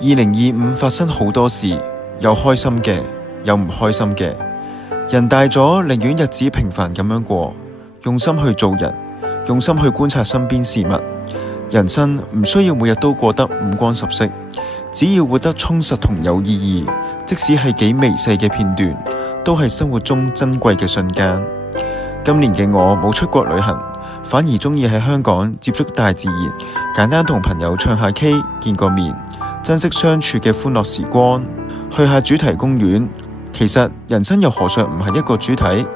2025發生好多事，有開心嘅，有唔開心嘅。人大咗，寧願日子平凡咁樣過，用心去做人，用心去觀察身邊事物。人生唔需要每日都過得五光十色，只要活得充實同有意義，即使係幾微細嘅片段，都係生活中珍貴嘅瞬間。今年嘅我冇出國旅行，反而中意喺香港接觸大自然，簡單同朋友唱下 K， 見個面，珍惜相處嘅歡樂時光，去下主題公園。其實人生又何嘗唔係一個主題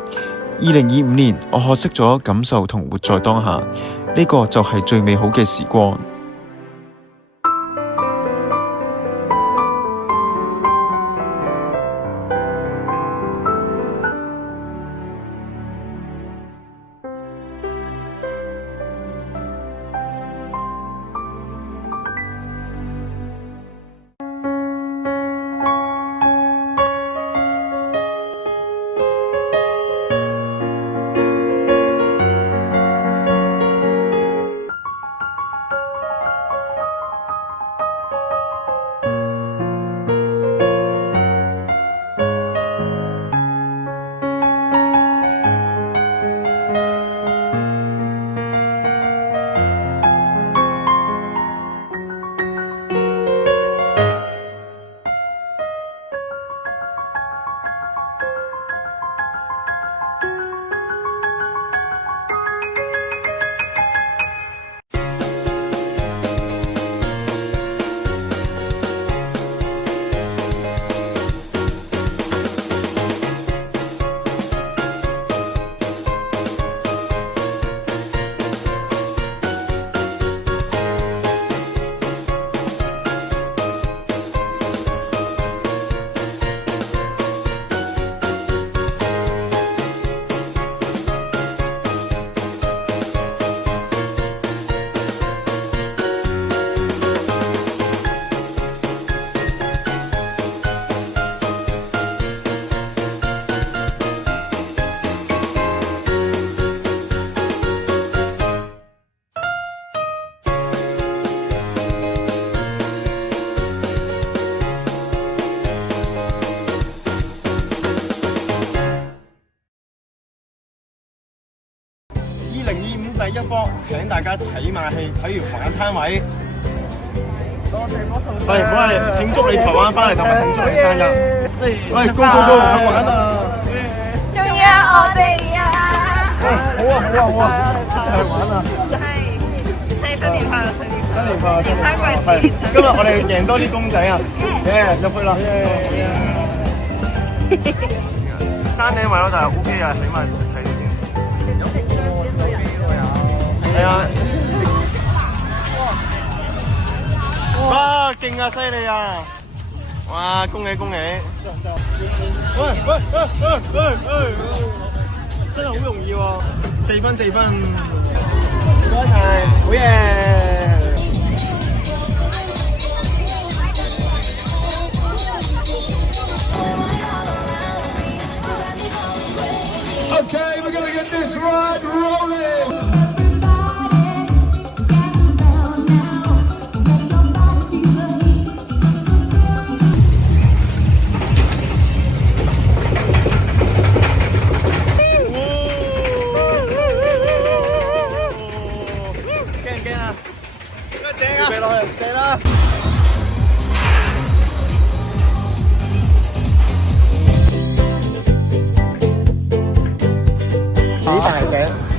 ？2025年，我學識咗感受同活在當下，呢個就係最美好嘅時光。2025第一科，請大家睇馬戲，睇完玩攤位。多謝我同事。係，我係慶祝你台灣翻嚟，同埋慶祝你生日。喂，go go go，去玩啊！仲有我哋啊！好啊，一齊去玩啊！係新年快樂，新年快樂，年生貴係子。今日我哋贏多啲公仔啊！入去啦！山頂位咯，就係 OK 啊，起碼睇到先。係啊！哇，勁啊，犀利啊！哇，恭喜恭喜！喂，真係好容易喎，4分4分，唔該晒，好嘢！Okay, we're gonna get this ride rolling.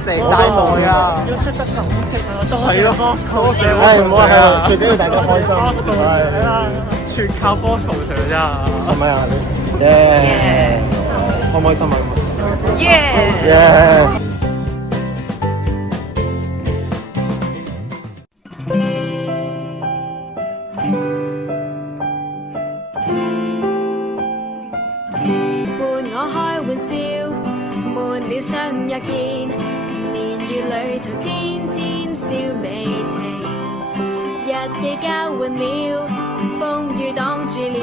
成大袋啊！要識得感激啊！係咯，多謝唔好係，最緊要大家開心。係啊，全靠波嘈上咋？係咪啊？耶！開唔開心啊？耶！伴我開玩笑，悶了相約見，年月裏頭天天笑未停，日夜交換了，風雨擋住了，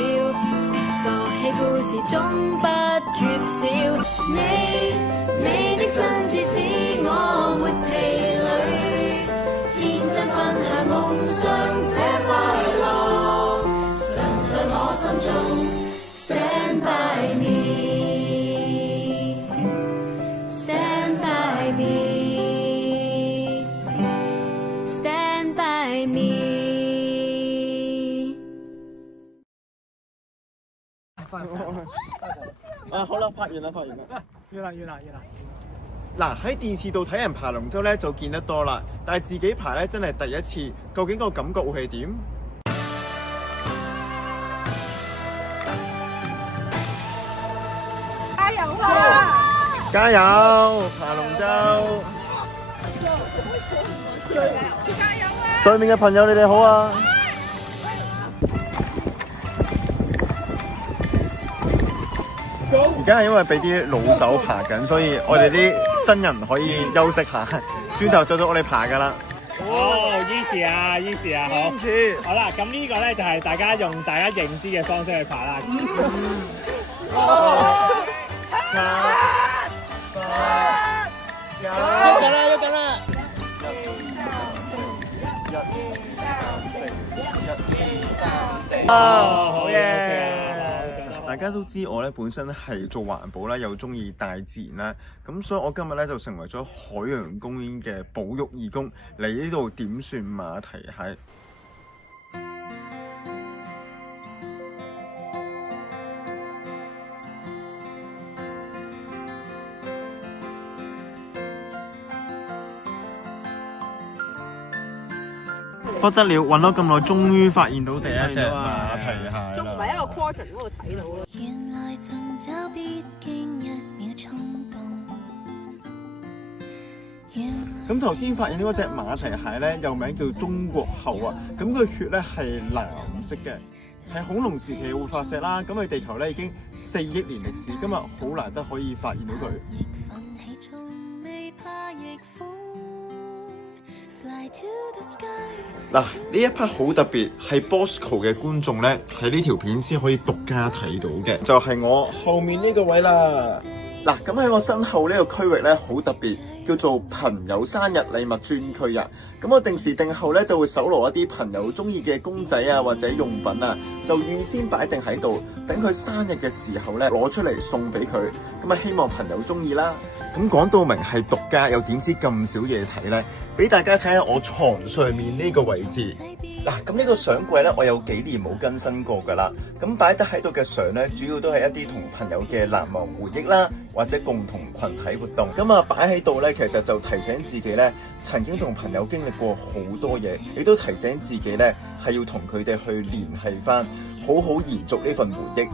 傻氣故事總不缺少。你的真摯使我活疲累，天真分享夢想這快樂。啊，好啦，拍完啦。完啦。嗱，喺電視度睇人爬龍舟咧就見得多啦，但係自己爬咧真係第一次，究竟個感覺會係點？加油啊！加油，爬龍舟！加油啊！對面嘅朋友你哋好啊！而家係因為俾啲老手爬緊，所以我哋啲新人可以休息下，轉頭就到我哋爬噶啦。哦，easy 啊，好。堅持。好啦，咁呢個咧就係大家用大家認知嘅方式去爬啦。喐緊啦！好嘢！大家都知我咧本身係做環保啦，又中意大自然啦，咁所以我今日咧就成為咗海洋公園嘅保育義工，嚟呢度點算馬蹄蟹。不得了，揾咗咁耐，終於發現到第一隻馬蹄蟹仲唔啦！係一個 quadrant 嗰度睇到咯。原來尋找必經一秒衝動。咁頭先發現呢嗰隻馬蹄蟹咧，又名叫中國后啊！咁佢血咧係藍色嘅，係恐龍時期會發石啦。咁佢地球咧已經4億年歷史，今日好難得可以發現到佢。嗱，呢一 part 好特別，係 Bosco 嘅觀眾咧喺呢條片先可以獨家睇到嘅，就係我後面呢個位啦。嗱，咁喺我身後呢個區域咧好特別，叫做朋友生日禮物專區啊。咁我定時定候咧就會搜羅一啲朋友中意嘅公仔啊或者用品啊，就預先擺定喺度，等佢生日嘅時候咧攞出嚟送俾佢。咁啊希望朋友中意啦。咁講到明係獨家，又點知咁少嘢睇呢？俾大家睇下我床上面呢個位置。嗱，咁呢個相櫃咧，我有幾年冇更新過㗎啦。咁擺得喺度嘅相咧，主要都係一啲同朋友嘅難忘回憶啦，或者共同群體活動。咁啊，擺喺度咧，其實就提醒自己咧，曾經同朋友經歷過好多嘢，亦都提醒自己咧，係要同佢哋去聯繫返，好好延續呢份回憶。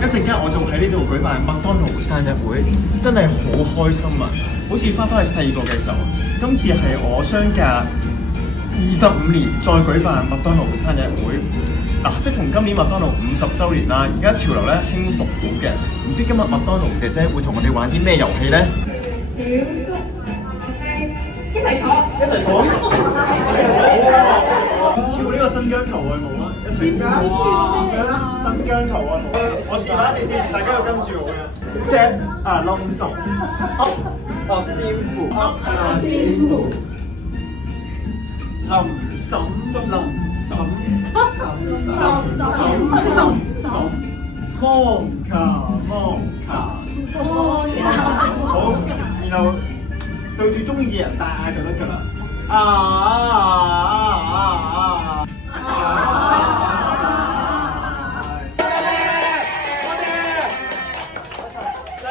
一陣間我就喺呢度舉辦麥當勞生日會，真係好開心啊！好似翻返去細個嘅時候。今次係我相隔25年再舉辦麥當勞生日會。嗱，適逢今年麥當勞50週年啦，而家潮流咧興復古嘅，唔知今日麥當勞姐姐會同我哋玩啲咩遊戲咧？一齊坐。跳呢個新疆球外舞啦，一齊新疆球外舞，我示範一次先，大家要跟住我嘅。隻冧手，up 先扶，up 先扶，冧手，摩卡，好，然後對住中意嘅人大嗌就得㗎啦。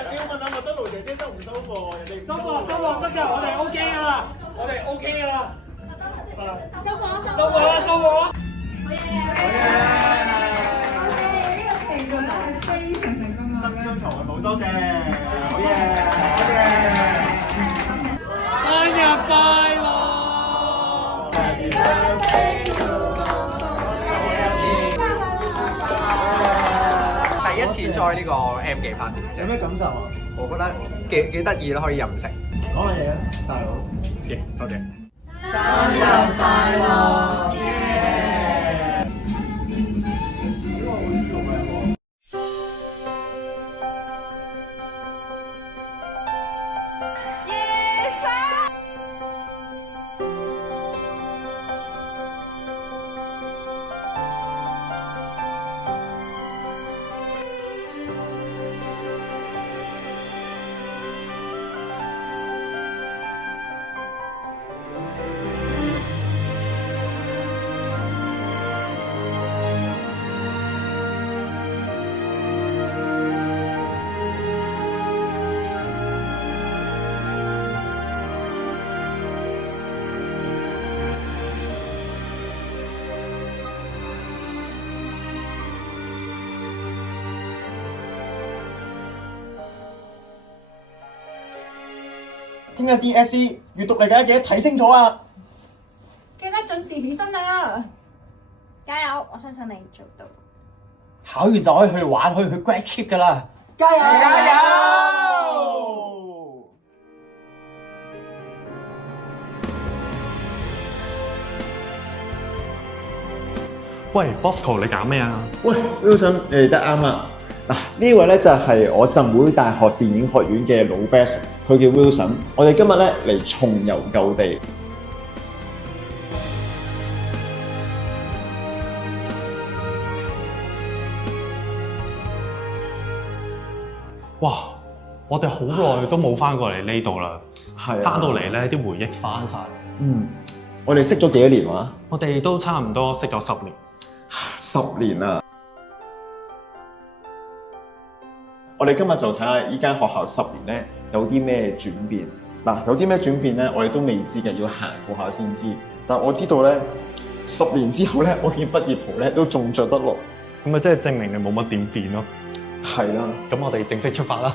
你要問下麥當勞姐姐收唔收貨？人哋收貨得㗎，我哋 OK 㗎啦，收貨。呢個成個係非常成功啊！新疆球外舞，多謝，好嘢，生日快樂！第一次 join 呢個 M 記 party，有咩感受啊？我覺得幾得意咯，可以任食。講下嘢啊，大佬。多謝。生日快樂！耶！生聽日 DSE 閱讀理解記得睇清楚啊！記得準時起身啊！加油，我相信你做到。考完就可以去玩，可以去 grad trip 噶啦！加油！加油！喂，Bosco，你揀咩啊？喂 Wilson，你哋得啱啊！嗱，呢位咧就係我浸會大學電影學院嘅老 best， 佢叫 Wilson。我哋今日咧嚟重遊舊地。哇！我哋好耐都冇翻過嚟呢度啦，係翻到嚟咧啲回憶翻晒。我哋識咗幾多年話？我哋都差唔多識咗10年。10年啦！我哋今日就睇下依間學校10年咧有啲咩轉變。嗱，有啲咩轉變咧，我哋都未知嘅，要行過下先知。但我知道咧，10年之後咧，我件畢業袍咧都仲着得落。咁咪即係證明你冇乜點變咯。係啦，咁我哋正式出發啦。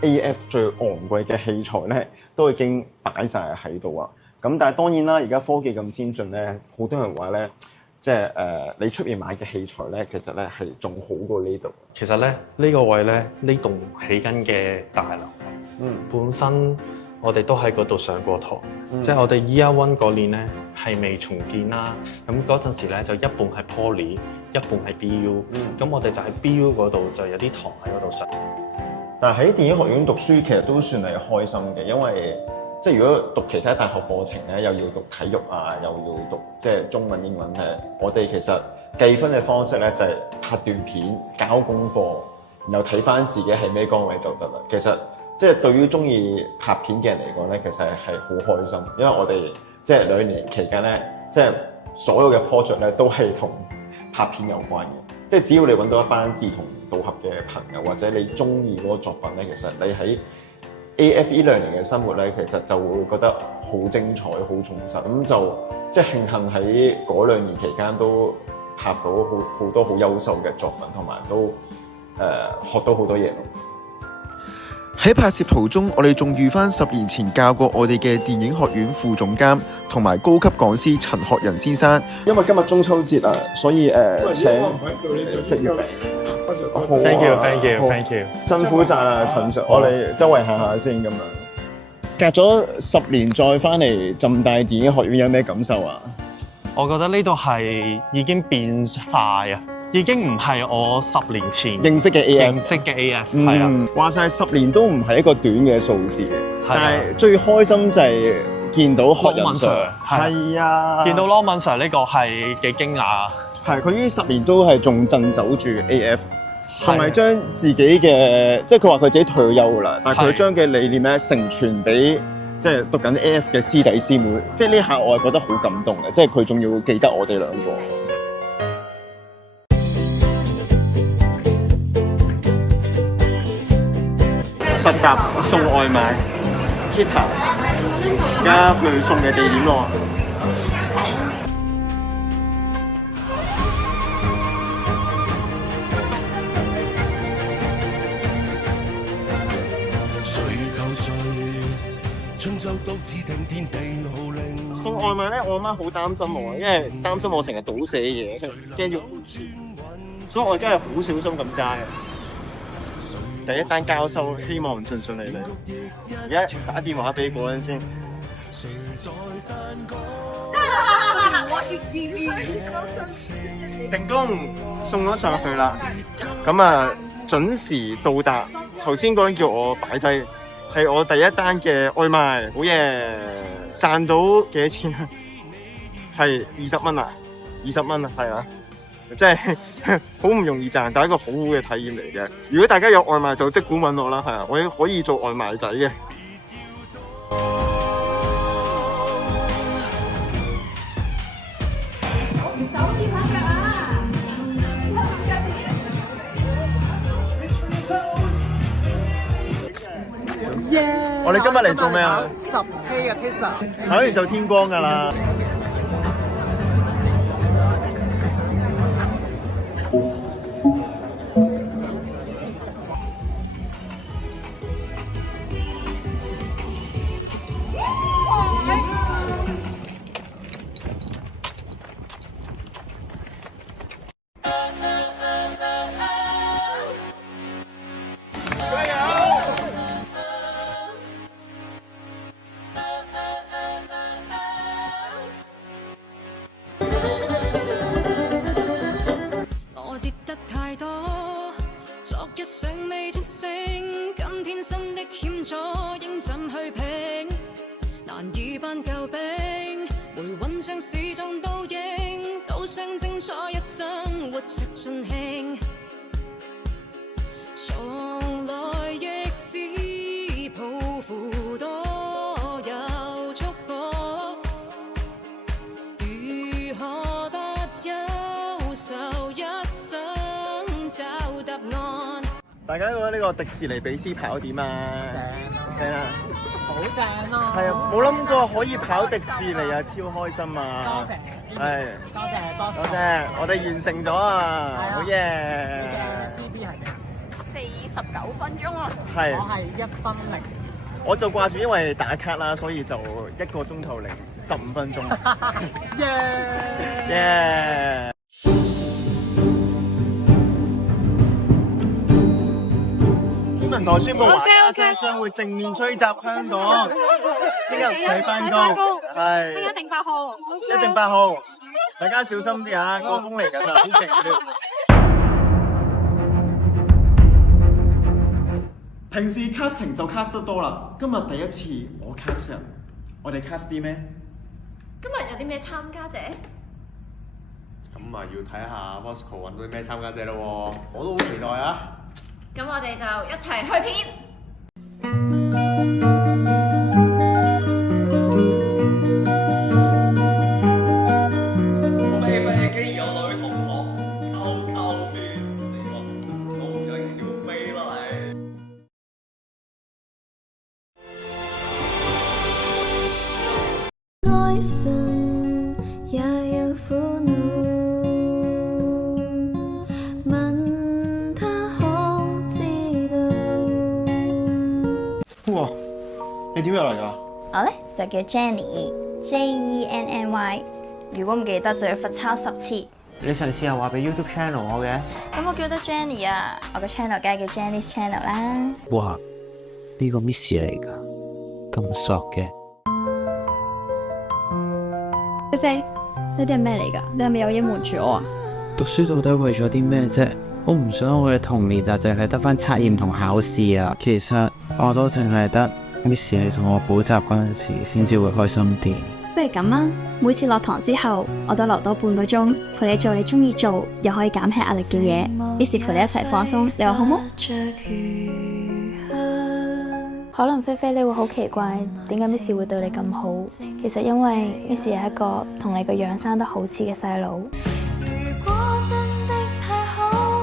AF 最昂貴嘅器材咧，都已經擺晒喺度啊！咁但係當然啦，而家科技咁先進咧，好多人話咧，即係你出面買嘅器材咧，其實咧係仲好過呢度。其實咧呢個位咧，呢棟起緊嘅大樓，本身我哋都喺嗰度上過堂，即係我哋 Year One 嗰年咧係未重建啦。咁嗰陣時咧就一半係 Poly，一半係 BU。咁我哋就喺 BU 嗰度就有啲堂喺嗰度上。但係喺電影學院讀書其實都算係開心嘅，因為即係如果讀其他大學課程咧，又要讀體育啊，又要讀即係中文、英文咧，我哋其實計分嘅方式咧就係拍段片、交功課，然後睇翻自己係咩崗位就得啦。其實即係對於中意拍片嘅人嚟講咧，其實係好開心，因為我哋即係2年期間咧，即係所有嘅 project 咧都係同拍片有關嘅。即係只要你揾到一班志同道合嘅朋友，或者你中意嗰個作品咧，其實你喺 AF 呢2年嘅生活咧，其實就會覺得好精彩、好充實。咁就即係慶幸喺嗰2年期間都拍到好多好優秀嘅作品，同埋都學到好多嘢咯。喺拍攝途中，我哋仲遇翻10年前教過我哋嘅電影學院副總監同埋高級講師陳學仁先生。因為今日中秋節啊，所以請食月餅。Thank you。辛苦晒啦，陳 Sir。我哋周圍行下先咁樣。隔咗10年再翻嚟浸大電影學院，有咩感受啊？我覺得呢度係已經變晒啊！已經唔係我10年前認識嘅 AF， 係啊。話晒10年都唔係一個短嘅數字，但係最開心就係見到學仁 Sir， 係啊，見到 Norman Sir 呢個係幾驚訝。係佢呢10年都係仲鎮守住 AF， 仲係將自己嘅即係佢話佢自己退休㗎啦，但係佢將嘅理念咧承傳俾即係讀緊 AF 嘅師弟師妹，即係呢下我係覺得好感動嘅，即係佢仲要記得我哋2個。實習送外賣 Kita， 而家去送嘅地點咯。送外賣咧，我阿媽好擔心我，因為擔心我成日倒瀉嘢，驚要，所以我而家係好小心咁揸嘅。第一單交收，希望順順利利。而家打電話俾嗰人先。成功送咗上去啦，咁啊準時到達。頭先嗰人叫我擺低，係我第一單嘅外賣，好嘢！賺到幾多錢啊？係20蚊啊，20蚊啊，係啊。即係好唔容易賺，但係一個好好嘅體驗嚟嘅。如果大家有外賣就即管揾我啦，係啊，我可以做外賣仔嘅。手接下腳啊！我哋今日嚟做咩啊？10K 嘅 pizza， 考完就天光㗎啦。未清醒，今天新的險阻應怎去拼？難以扮救兵，回韻像市狀倒影，賭上精彩一生，活着盡興。從來亦只抱負多有束縛，如何得優秀一生找答案？大家覺得呢個迪士尼比斯跑點啊？正啊！好正咯！係啊，冇諗過可以跑迪士尼啊，超開心啊！多謝，係多謝，多謝，我哋完成咗啊！好嘢！B B 係咩49分鐘啊！係，我係1分0。我就掛住因為打卡啦，所以就1個鐘頭零15分鐘。耶！天文台宣布華家聲將會正面吹襲香港，聽日唔使返工，係一定8號，一定8號，大家小心啲啊！個風嚟緊啦，好勁嘅。平時 casting 就 cast 得多啦，今日第一次我 cast 人，我哋 cast 啲咩？今日有啲咩參加者？咁啊，要睇下 Bosco 揾到啲咩參加者咯喎，我都好期待啊！咁我哋就一齊去片。飛機有女同學偷偷啲死喎，我唔想要飛啦你。愛神也有苦惱，問他可知道？哇！你點入嚟㗎？我呢就叫 Jenny，Jenny。如果唔記得就要罰抄10次。你上次又話俾 YouTube channel 我嘅？咁我叫得 Jenny 啊，我個 channel 梗係叫 Jenny's Channel 啦。哇！呢個 Miss 嚟㗎，咁索嘅。姐姐，呢啲係咩嚟㗎？你係咪有嘢瞞住我啊？讀書到底為咗啲咩啫？我唔想我嘅童年就淨係得返測驗同考試啊！其實我都淨係得 Miss 你同我補習嗰陣時先至會開心啲。不如咁啊，每次落堂之後，我都留多半個鐘陪你做你中意做又可以減輕壓力嘅嘢，於是陪你一齊放鬆，你話好冇？可能菲菲你會好奇怪，點解 Miss 會對你咁好？其實因為 Miss 係一個同你個樣生得好似嘅細佬。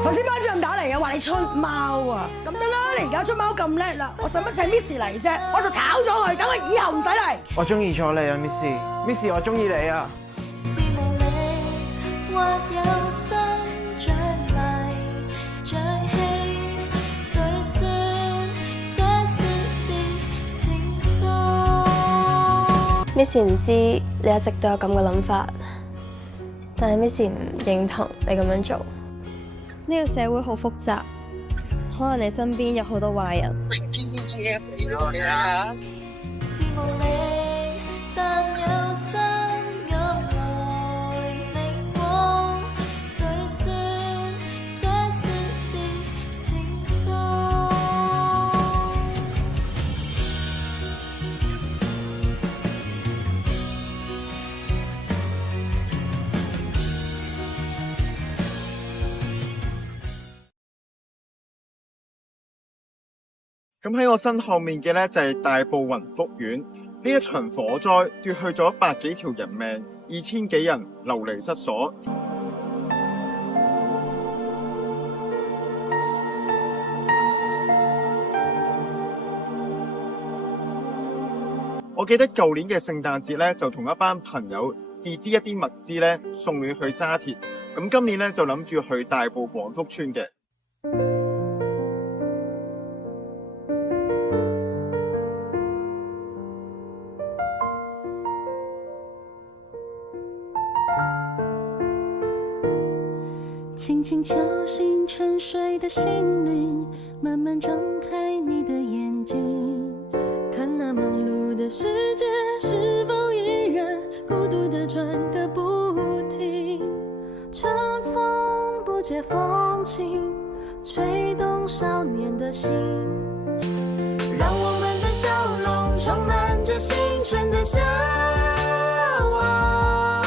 頭先班主任打嚟啊，話你出貓啊！咁得啦，你而家出貓咁叻啦，我使乜請 Miss 嚟啫？我就炒咗佢，等佢以後唔使嚟。我中意咗你啊，Miss，我中意你啊！Miss 唔知你一直都有咁嘅諗法，但係 Miss 唔認同你咁樣做。呢個社會好複雜，可能你身邊有好多壞人。咁喺我身後面嘅呢，就係大埔雲福苑，呢一場火災奪去咗100幾條人命，2000幾人流離失所。我記得舊年嘅聖誕節呢，就同一班朋友自資一啲物資呢，送佢去沙田。咁今年呢，就諗住去大埔廣福村嘅。輕輕敲醒沉睡的心靈，慢慢張開你的眼睛，看那忙碌的世界是否依然孤獨地轉個不停。春風不解風情，吹動少年的的心，让我们的笑容充满着青春的向往，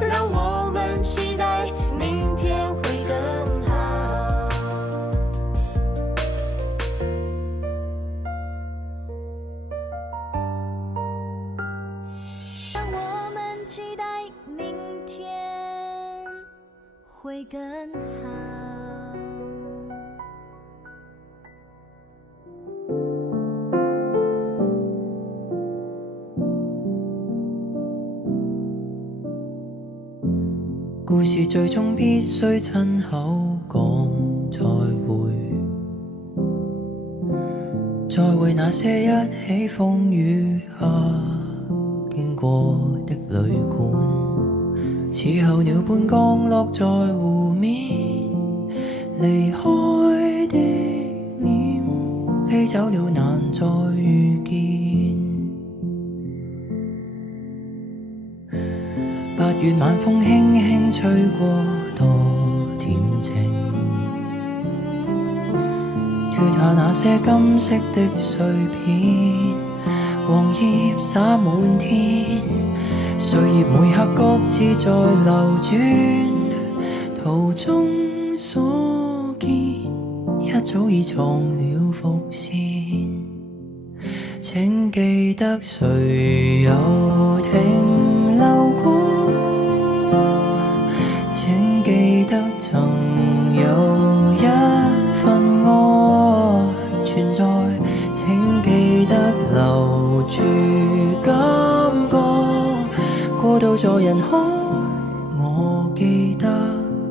让我们期待明天会更好。让我们期待明天会更好。故事最終必須親口講再會，再會那些一起風雨下經過的旅館，似候鳥般降落在湖面，離開的臉飛走了難再遇見。8月晚風輕輕吹過，多恬靜，脫下那些金色的碎片，黃葉灑滿天，歲月每刻各自在流轉，途中所見一早已藏了伏線，請記得誰有停留過，請記得曾有一份愛存在，請記得留住感覺，過渡在人海，我記得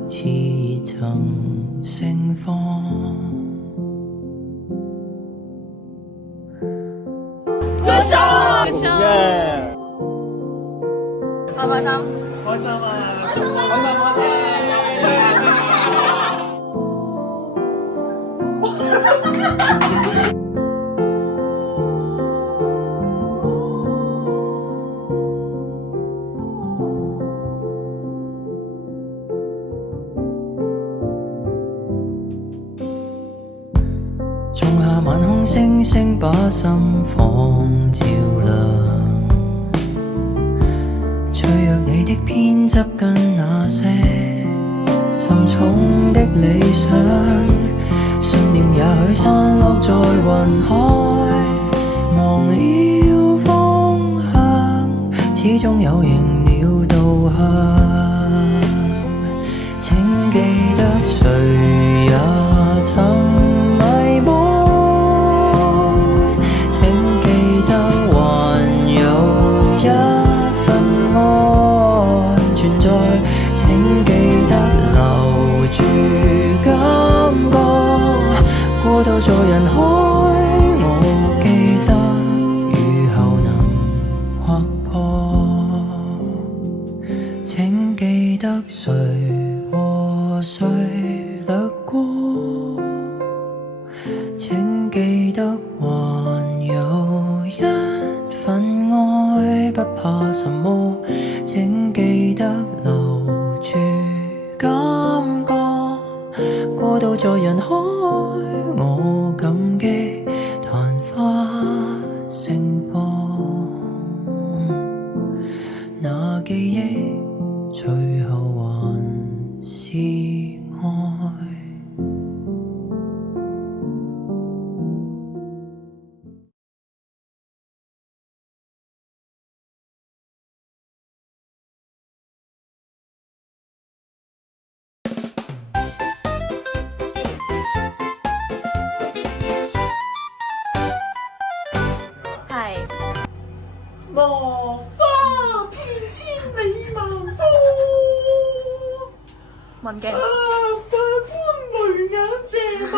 似曾盛放。歌手，耶！開唔開心？開心啊！開心，開心。仲夏晚空星星把心房照亮，脆弱你的偏執跟那些沉重的理想，信念也許散落在雲海，忘了方向，始終有仍了導向，請記得誰也曾迷惘，請記得還有一份愛存在，請記得留住感覺，過渡在人海，我記得雨後能劃破，請記得誰和誰掠過，請記得還有一份愛，不怕什麼，請記得留住感覺，過渡在人海，我感激曇花盛放，那記憶最後還是愛。係落花片千里萬芳，文記。法官淚眼謝幕。